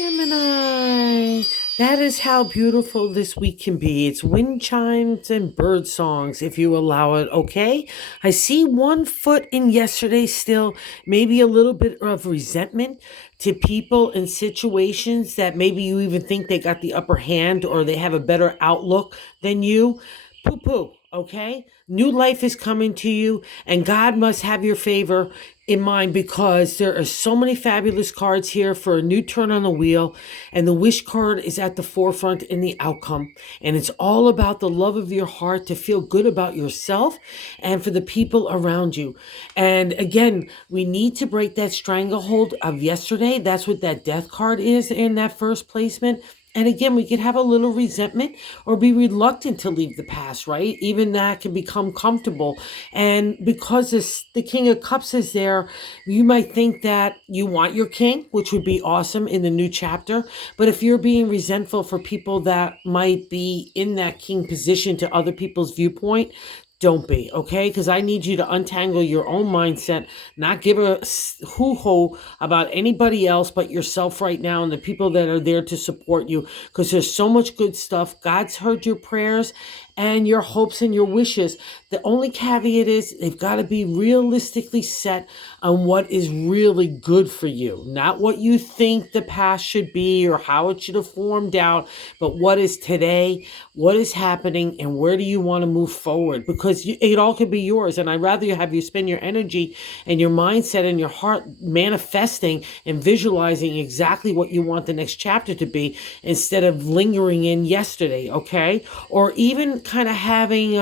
Gemini, that is how beautiful this week can be. It's wind chimes and bird songs, if you allow it, okay? I see one foot in yesterday still, maybe a little bit of resentment to people in situations that maybe you even think they got the upper hand or they have a better outlook than you. Poo poo, okay? New life is coming to you, and God must have your favor in mind because there are so many fabulous cards here for a new turn on the wheel, and the wish card is at the forefront in the outcome. And it's all about the love of your heart to feel good about yourself and for the people around you. And again, we need to break that stranglehold of yesterday. That's what that death card is in that first placement. And again, we could have a little resentment or be reluctant to leave the past, right? Even that can become comfortable. And because the King of Cups is there, you might think that you want your king, which would be awesome in the new chapter. But if you're being resentful for people that might be in that king position to other people's viewpoint, don't be, okay? Because I need you to untangle your own mindset, not give a hoo-ho about anybody else but yourself right now and the people that are there to support you, because there's so much good stuff. God's heard your prayers and your hopes and your wishes. The only caveat is they've got to be realistically set on what is really good for you, not what you think the past should be or how it should have formed out, but what is today, what is happening, and where do you want to move forward? Because it all could be yours. And I'd rather you have you spend your energy and your mindset and your heart manifesting and visualizing exactly what you want the next chapter to be instead of lingering in yesterday, okay? Or even kind of having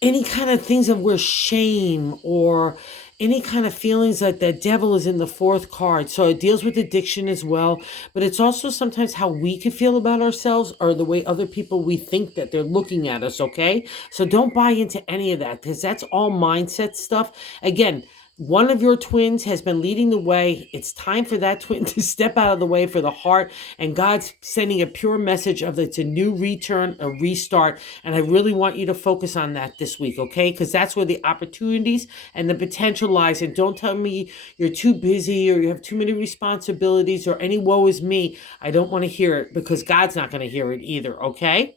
any kind of things of where shame or any kind of feelings like the devil is in the fourth card. So it deals with addiction as well, but it's also sometimes how we can feel about ourselves or the way other people we think that they're looking at us, okay? So don't buy into any of that because that's all mindset stuff. Again, one of your twins has been leading the way. It's time for that twin to step out of the way for the heart. And God's sending a pure message of it's a new return, a restart. And I really want you to focus on that this week, okay? Because that's where the opportunities and the potential lies. And don't tell me you're too busy or you have too many responsibilities or any woe is me. I don't want to hear it because God's not going to hear it either, okay?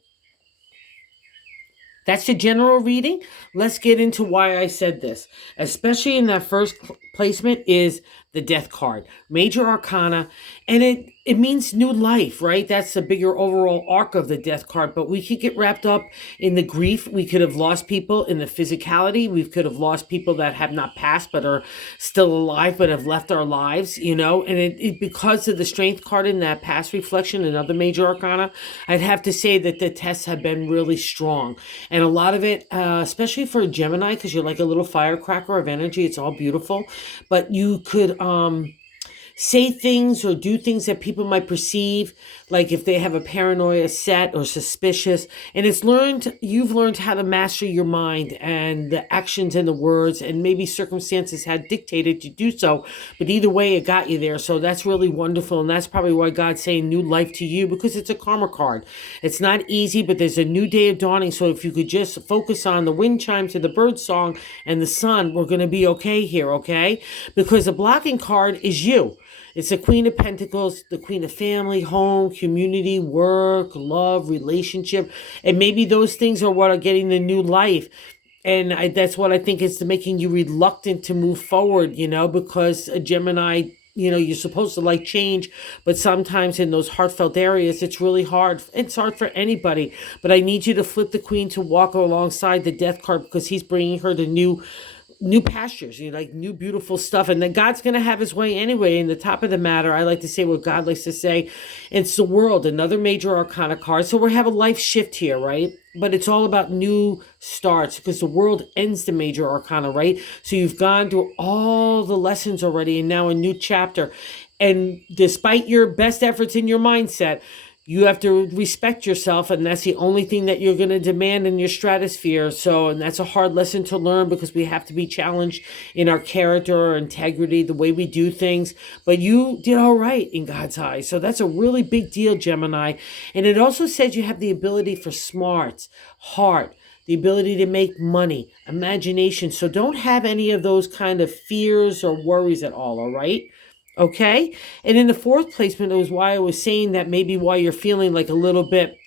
That's the general reading. Let's get into why I said this. Especially in that first placement is the death card, major arcana, and it means new life, right? That's the bigger overall arc of the death card, but we could get wrapped up in the grief. We could have lost people in the physicality. We could have lost people that have not passed but are still alive but have left our lives, and it because of the strength card in that past reflection and other major arcana, I'd have to say that the tests have been really strong. And a lot of it, especially for Gemini, because you're like a little firecracker of energy, it's all beautiful. But you could say things or do things that people might perceive, like if they have a paranoia set or suspicious. And you've learned how to master your mind and the actions and the words, and maybe circumstances had dictated you do so. But either way, it got you there. So that's really wonderful. And that's probably why God's saying new life to you, because it's a karma card. It's not easy, but there's a new day of dawning. So if you could just focus on the wind chimes and the bird song and the sun, we're going to be okay here, okay? Because the blocking card is you. It's the Queen of Pentacles, the Queen of Family, home, community, work, love, relationship. And maybe those things are what are getting the new life. And that's what I think is making you reluctant to move forward, because a Gemini, you're supposed to like change, but sometimes in those heartfelt areas, it's really hard. It's hard for anybody. But I need you to flip the Queen to walk alongside the Death card because he's bringing her to new pastures, like new beautiful stuff. And then God's going to have his way anyway. In the top of the matter, I like to say what God likes to say. It's the world, another major arcana card. So we have a life shift here, right? But it's all about new starts because the world ends the major arcana, right? So you've gone through all the lessons already and now a new chapter. And despite your best efforts in your mindset, you have to respect yourself, and that's the only thing that you're going to demand in your stratosphere. So, and that's a hard lesson to learn because we have to be challenged in our character, our integrity, the way we do things. But you did all right in God's eyes. So that's a really big deal, Gemini. And it also says you have the ability for smarts, heart, the ability to make money, imagination. So don't have any of those kind of fears or worries at all right? Okay. And in the fourth placement, it was why I was saying that maybe why you're feeling like a little bit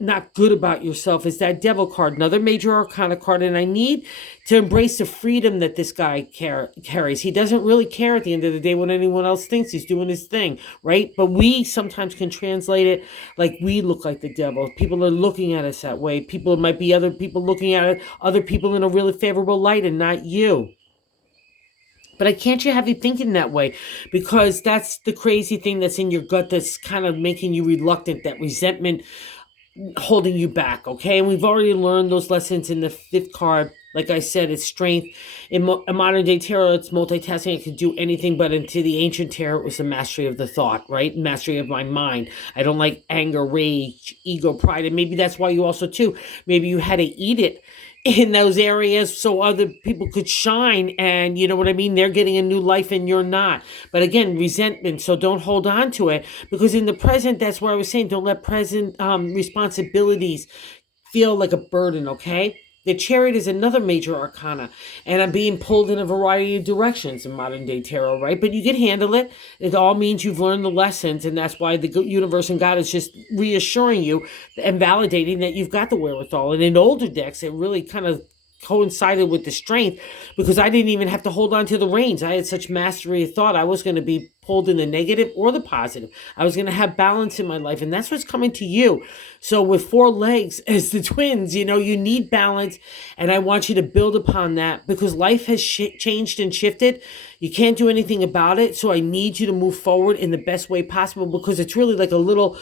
not good about yourself is that devil card, another major arcana card. And I need to embrace the freedom that this guy carries. He doesn't really care at the end of the day what anyone else thinks. He's doing his thing, right? But we sometimes can translate it like we look like the devil. People are looking at us that way. People, it might be other people looking at it, other people in a really favorable light and not you. But I can't you have you thinking that way, because that's the crazy thing that's in your gut that's kind of making you reluctant, that resentment holding you back. Okay. And we've already learned those lessons in the fifth card. Like I said, it's strength. In modern day tarot, it's multitasking. It can do anything, but into the ancient tarot, it was the mastery of the thought, right? Mastery of my mind. I don't like anger, rage, ego, pride. And maybe that's why you also, too, maybe you had to eat it in those areas so other people could shine, and you know what I mean, they're getting a new life and you're not. But again, resentment, so don't hold on to it, because in the present, that's where I was saying, don't let present responsibilities feel like a burden. Okay. The chariot is another major arcana, and I'm being pulled in a variety of directions in modern day tarot, right? But you can handle it. It all means you've learned the lessons, and that's why the universe and God is just reassuring you and validating that you've got the wherewithal. And in older decks, it really kind of coincided with the strength, because I didn't even have to hold on to the reins. I had such mastery of thought. I was going to be pulled in the negative or the positive. I was going to have balance in my life, and that's what's coming to you. So with four legs as the twins, you know, you need balance, and I want you to build upon that, because life has changed and shifted. You can't do anything about it. So I need you to move forward in the best way possible, because it's really like a little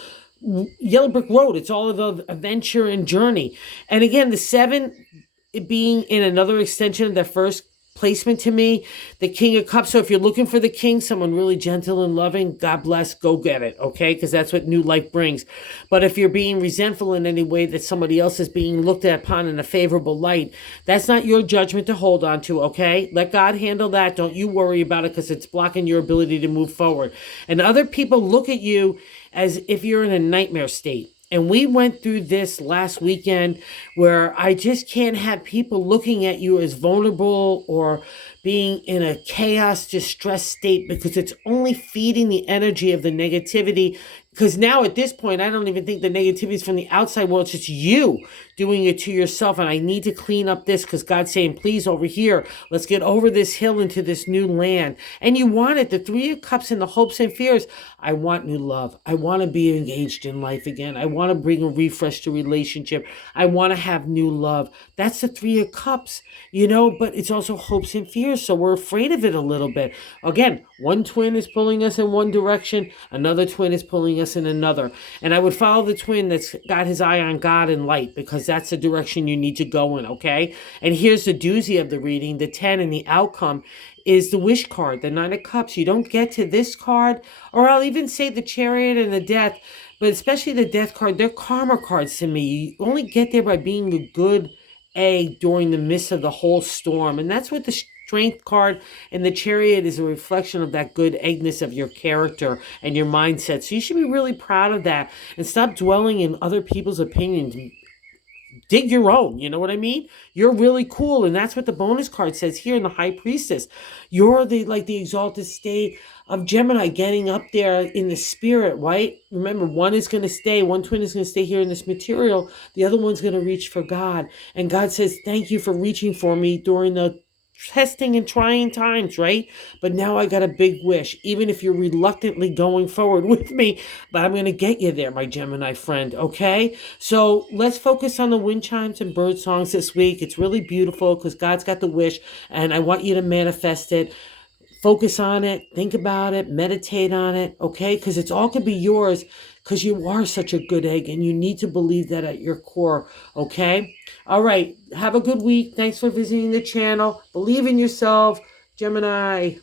yellow brick road. It's all of the adventure and journey. And again, the seven, it being in another extension of that first placement to me, the King of Cups. So if you're looking for the king, someone really gentle and loving, God bless, go get it, okay? Because that's what new life brings. But if you're being resentful in any way that somebody else is being looked upon in a favorable light, that's not your judgment to hold on to, okay? Let God handle that. Don't you worry about it, because it's blocking your ability to move forward. And other people look at you as if you're in a nightmare state. And we went through this last weekend, where I just can't have people looking at you as vulnerable or being in a chaos, distressed state, because it's only feeding the energy of the negativity. Because now at this point, I don't even think the negativity is from the outside world. It's just you doing it to yourself. And I need to clean up this, because God's saying, please, over here, let's get over this hill into this new land. And you want it. The Three of Cups and the hopes and fears. I want new love. I want to be engaged in life again. I want to bring a refresh to relationship. I want to have new love. That's the Three of Cups, you know, but it's also hopes and fears. So we're afraid of it a little bit. Again, one twin is pulling us in one direction. Another twin is pulling us in another. And I would follow the twin that's got his eye on God and light, because that's the direction you need to go in, okay? And here's the doozy of the reading, the 10, and the outcome is the wish card, the Nine of Cups. You don't get to this card, or I'll even say the Chariot and the Death, but especially the Death card, they're karma cards to me. You only get there by being a good egg during the midst of the whole storm. And that's what the Strength card and the Chariot is, a reflection of that good eggness of your character and your mindset. So you should be really proud of that, and stop dwelling in other people's opinions. Dig your own, you know what I mean? You're really cool, and that's what the bonus card says here in the High Priestess. You're the exalted state of Gemini, getting up there in the spirit, right? Remember, one is going to stay, one twin is going to stay here in this material, the other one's going to reach for God. And God says, thank you for reaching for me during the testing and trying times, right? But now I got a big wish, even if you're reluctantly going forward with me, but I'm going to get you there, my Gemini friend, okay? So let's focus on the wind chimes and bird songs this week. It's really beautiful, because God's got the wish, and I want you to manifest it. Focus on it, think about it, meditate on it, okay? Because it's all could be yours, because you are such a good egg, and you need to believe that at your core, okay? All right, have a good week. Thanks for visiting the channel. Believe in yourself, Gemini.